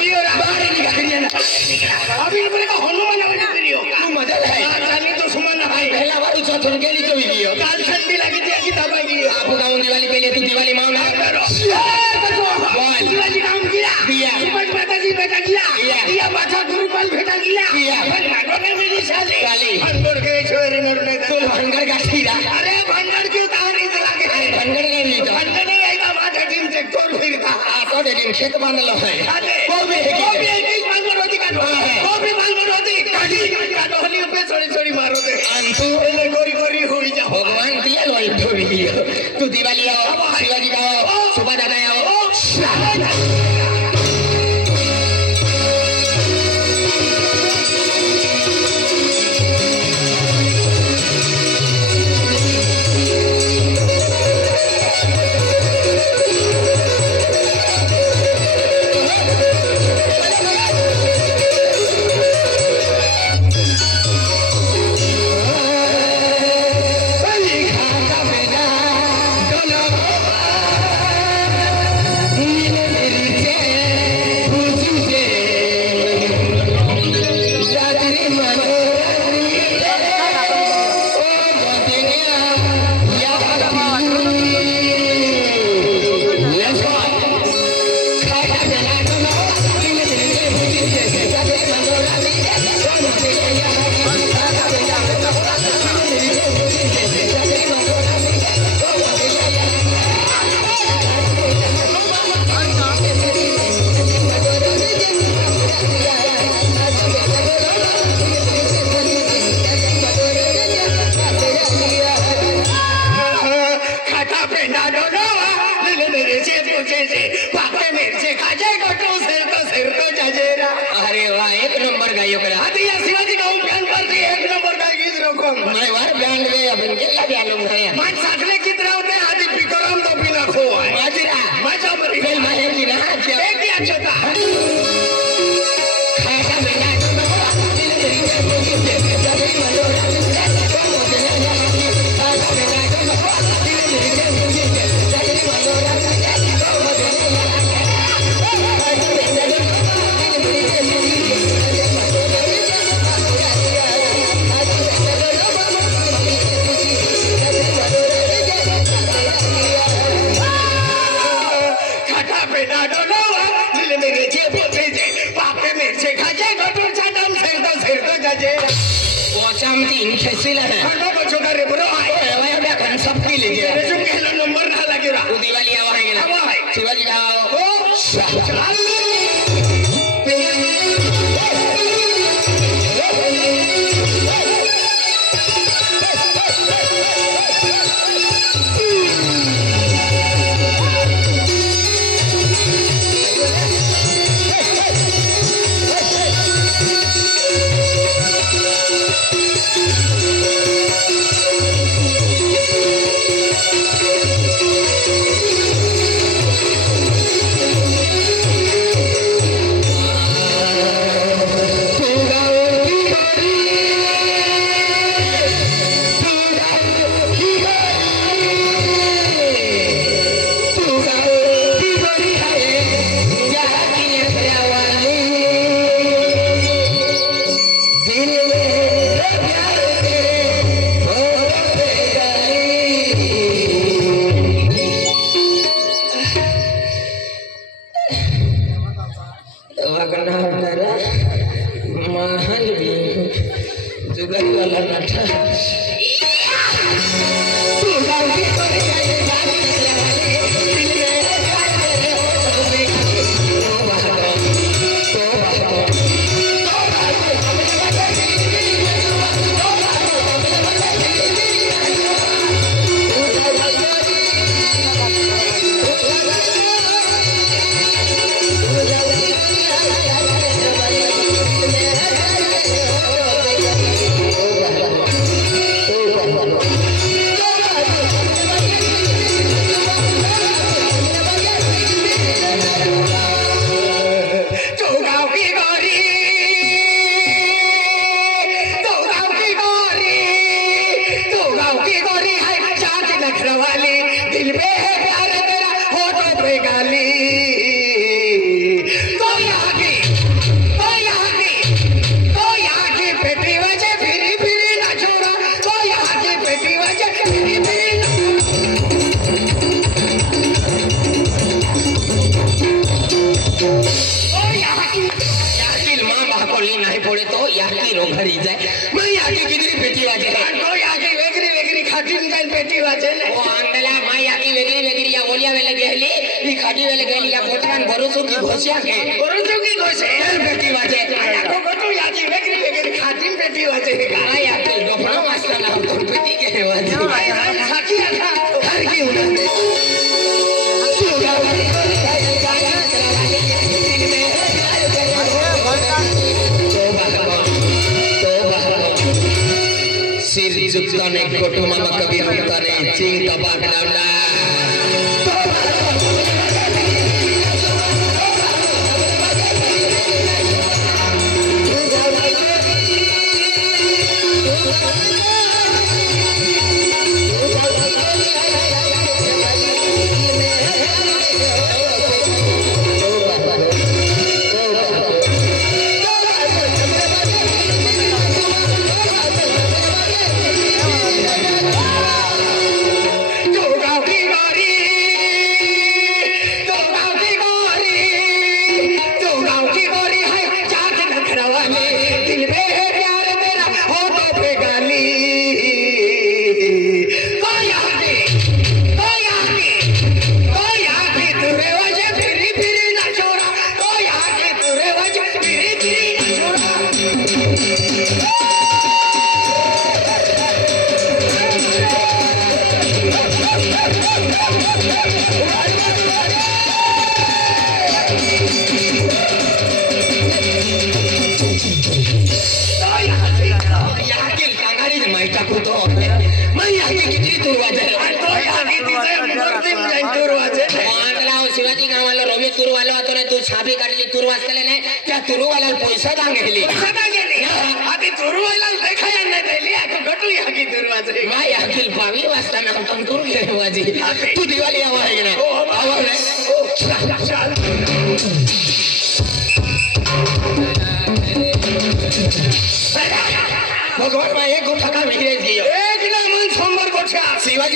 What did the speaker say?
गियो रा बाहर निकल गया ना अभी बोले का हनुमान लगा करियो तू मजा है जानी तो सुमन है पहला बार उछा थोड़ के नहीं तो गियो काल ठंडी लगी थी कि दबा गियो आप गांव दिवाली पहले तू दिवाली मांगना बोल शिवाजी काम किया किया सुपज माता जी बेटा किया किया बाछा गुरुपाल बेटा किया पण भागवत मेरी शादी काली भंगड़ के छोरे मरने तू भंगड़ का खीरा अरे भंगड़ की कहानी चला के भंगड़ का नहीं तो भंगड़ नहीं आएगा बात है टीम ट्रैक्टर फिर का तो दिन खेत बांधल है वो भी एक ही भंगड़ होती का वो भी भंगड़ होती काटी का डोली पे छोड़ी छोड़ी मारो दे अंतु पहले गोरी गोरी हुई जा भगवान दिया लोई थोड़ी तू दिवाली आओ शिवाजी का आओ सुबह दादा आओ घरी जाय मैं आगे किती पेटी वाजे तो याकी वेगळी वेगळी खाटीन काय पेटी वाजे ना ओ अंदला मैं आगे वेगळी या ओलिया वेले गेली ही खाटी वेले गेली या कोटरान भरोसो की घोषया के बरोबर की गोसे पेटी वाजे तो गटू याकी वेगळी वेगळी खाटीन पेटी वाजे काय आके डोफा वाजता ना तो पेटी के वाजे काय हाय साकी आता हर की उडते सिर झुकता ने कोटो मामा कभी रुकता ने चिंग तपाक डांडा शिवाजी गावाला रवी तुरवाला होतो ना तू छापी काढली तुर वाचले नाही त्या तुरुवाला पैसा दांगेली आधी तुरवायला देखाया नाही दिली आता गटू याकी तुरवाजे माय अखिल पावी वाजताना आपण तुर घे वाजी तू दिवाळी आवा आहे ना आवा भगवान मा एक गोठा का विक्रेत एक ना मन 100 गोठा शिवाजी